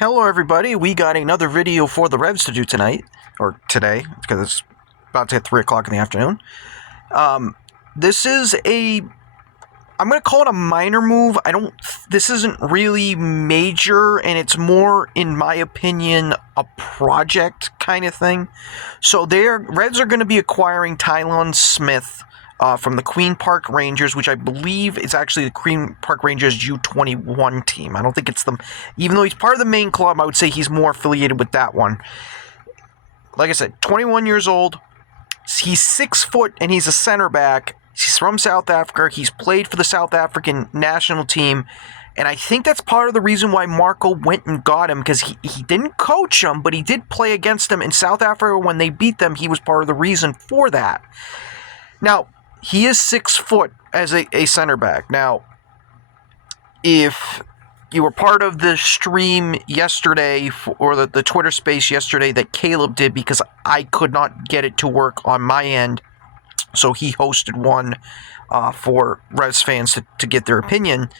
Hello everybody, we got another video for the Revs to do tonight, or today, because it's about to hit 3 o'clock in the afternoon. This is I'm going to call it a minor move. This isn't really major, and it's more, in my opinion, a project kind of thing. So Reds are going to be acquiring Tylon Smith from the Queen Park Rangers, which I believe is actually the Queen Park Rangers U21 team. I don't think it's them. Even though he's part of the main club, I would say he's more affiliated with that one. Like I said, 21 years old. He's 6 foot, and he's a center back. He's from South Africa. He's played for the South African national team. And I think that's part of the reason why Marco went and got him, because he didn't coach him, but he did play against them in South Africa. When they beat them, he was part of the reason for that. Now, he is 6 foot as a center back. Now, if you were part of the stream yesterday, or the Twitter space yesterday that Caleb did, because I could not get it to work on my end, so he hosted one for Revs fans to get their opinion.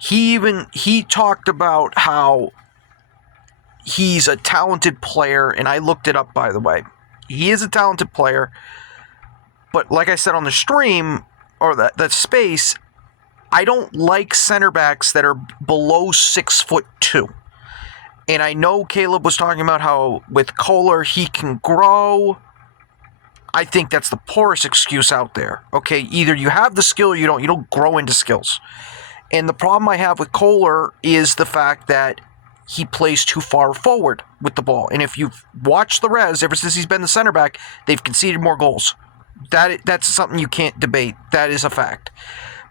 He talked about how he's a talented player, and I looked it up, by the way. He is a talented player, but like I said on the stream, or that space, I don't like center backs that are below 6'2". And I know Caleb was talking about how with Kohler he can grow. I think that's the poorest excuse out there. Okay, either you have the skill or you don't. You don't grow into skills. And the problem I have with Kohler is the fact that he plays too far forward with the ball. And if you've watched the Revs ever since he's been the center back, they've conceded more goals. That's something you can't debate. That is a fact.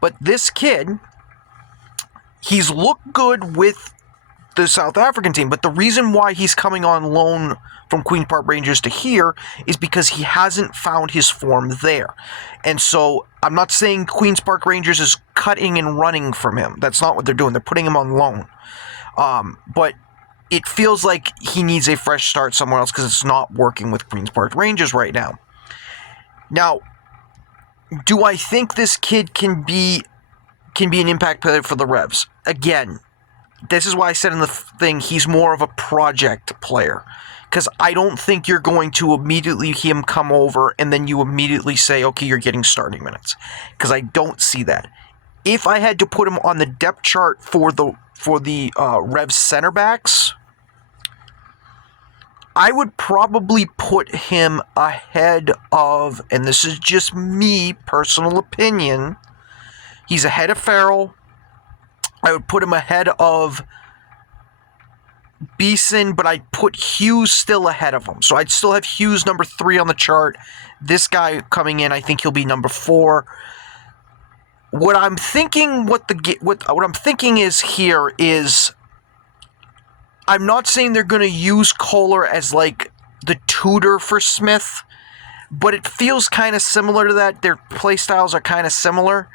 But this kid, he's looked good with the South African team, but the reason why he's coming on loan from Queen Park Rangers to here is because he hasn't found his form there. And so I'm not saying Queen's Park Rangers is cutting and running from him. That's not what they're doing. They're putting him on loan. But it feels like he needs a fresh start somewhere else because it's not working with Queen's Park Rangers right now. Now, do I think this kid can be an impact player for the Revs? Again, this is why I said in the thing he's more of a project player. Because I don't think you're going to immediately him come over and then you immediately say, okay, you're getting starting minutes. Because I don't see that. If I had to put him on the depth chart for the Revs center backs, I would probably put him ahead of, and this is just me, personal opinion, he's ahead of Farrell. I would put him ahead of Beeson, but I'd put Hughes still ahead of him. So I'd still have Hughes number 3 on the chart. This guy coming in, I think he'll be number 4. What I'm thinking is I'm not saying they're going to use Kohler as like the tutor for Smith, but it feels kind of similar to that. Their play styles are kind of similar.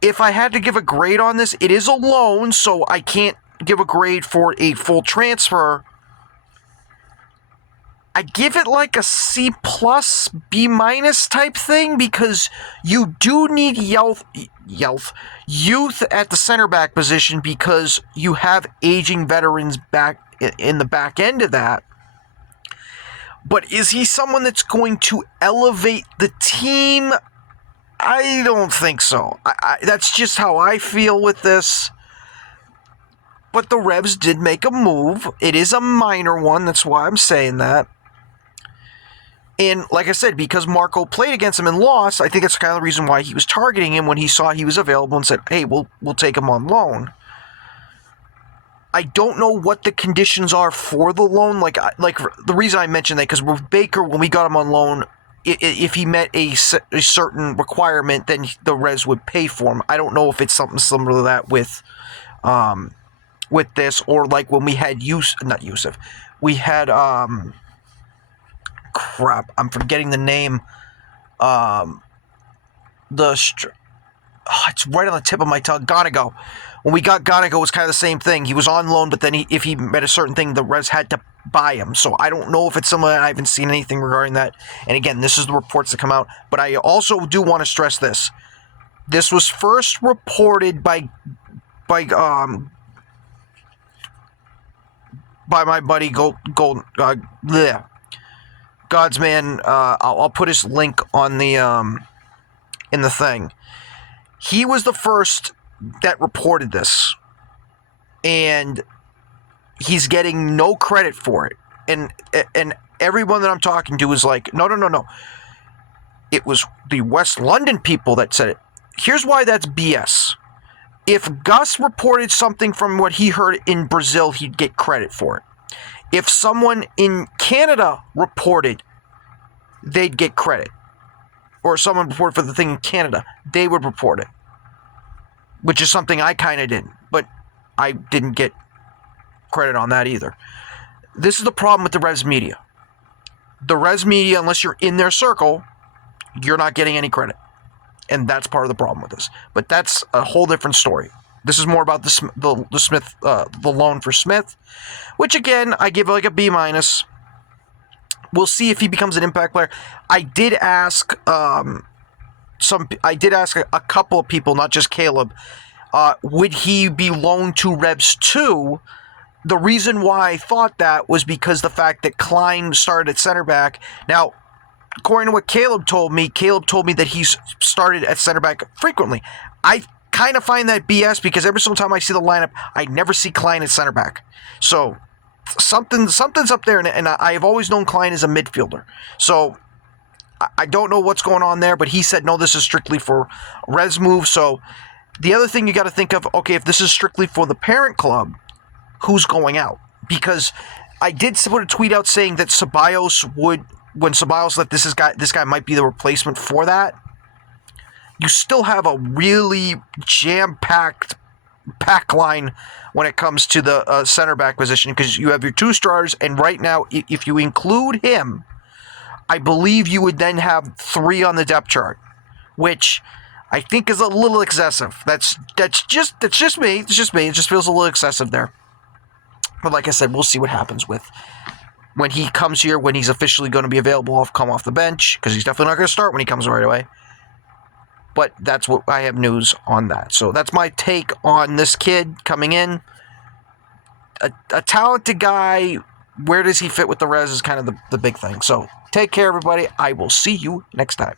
If I had to give a grade on this, it is a loan, so I can't give a grade for a full transfer. I give it like a C+, B- type thing, because you do need youth at the center back position, because you have aging veterans back in the back end of that. But is he someone that's going to elevate the team? I don't think so. That's just how I feel with this. But the Revs did make a move. It is a minor one. That's why I'm saying that. And like I said, because Marco played against him and lost, I think that's kind of the reason why he was targeting him when he saw he was available and said, hey, we'll take him on loan. I don't know what the conditions are for the loan. Like the reason I mentioned that, because with Baker, when we got him on loan, if he met a certain requirement, then the Revs would pay for him. I don't know if it's something similar to that with this, or like when we had Yusuf. We had I'm forgetting the name. It's right on the tip of my tongue. Gonago. When we got Gonago, it was kind of the same thing. He was on loan, but then if he met a certain thing, the Revs had to buy him. So I don't know if it's someone. I haven't seen anything regarding that. And again, this is the reports that come out. But I also do want to stress this. This was first reported by by my buddy God's Man. I'll put his link on the in the thing. He was the first that reported this, and he's getting no credit for it. And everyone that I'm talking to is like, no. It was the West London people that said it. Here's why that's BS. If Gus reported something from what he heard in Brazil, he'd get credit for it. If someone in Canada reported, they'd get credit. Or someone reported for the thing in Canada, they would report it. Which is something I kind of did. But I didn't get credit on that either. This is the problem with the Revs media. The Revs media, unless you're in their circle, you're not getting any credit. And that's part of the problem with this. But that's a whole different story. This is more about the Smith, the loan for Smith, which again, I give like a B-. We'll see if he becomes an impact player. I did ask a couple of people, not just Caleb, would he be loaned to Revs 2? The reason why I thought that was because the fact that Klein started at center back. Now, according to what Caleb told me that he's started at center back frequently. I kind of find that BS because every single time I see the lineup, I never see Klein at center back. So something's up there, and I've always known Klein as a midfielder. So I don't know what's going on there, but he said, no, this is strictly for Revs move. So the other thing you got to think of, okay, if this is strictly for the parent club, who's going out? Because I did put a tweet out saying that Ceballos would, when Ceballos left, this guy might be the replacement for that. You still have a really jam-packed pack line when it comes to the center back position because you have your two starters, and right now, if you include him, I believe you would then have 3 on the depth chart, which I think is a little excessive. That's just me. It's just me. It just feels a little excessive there. But like I said, we'll see what happens with when he comes here, when he's officially going to be available, come off the bench, because he's definitely not going to start when he comes right away. But that's what I have news on that. So that's my take on this kid coming in. A talented guy. Where does he fit with the Revs is kind of the big thing. So take care, everybody. I will see you next time.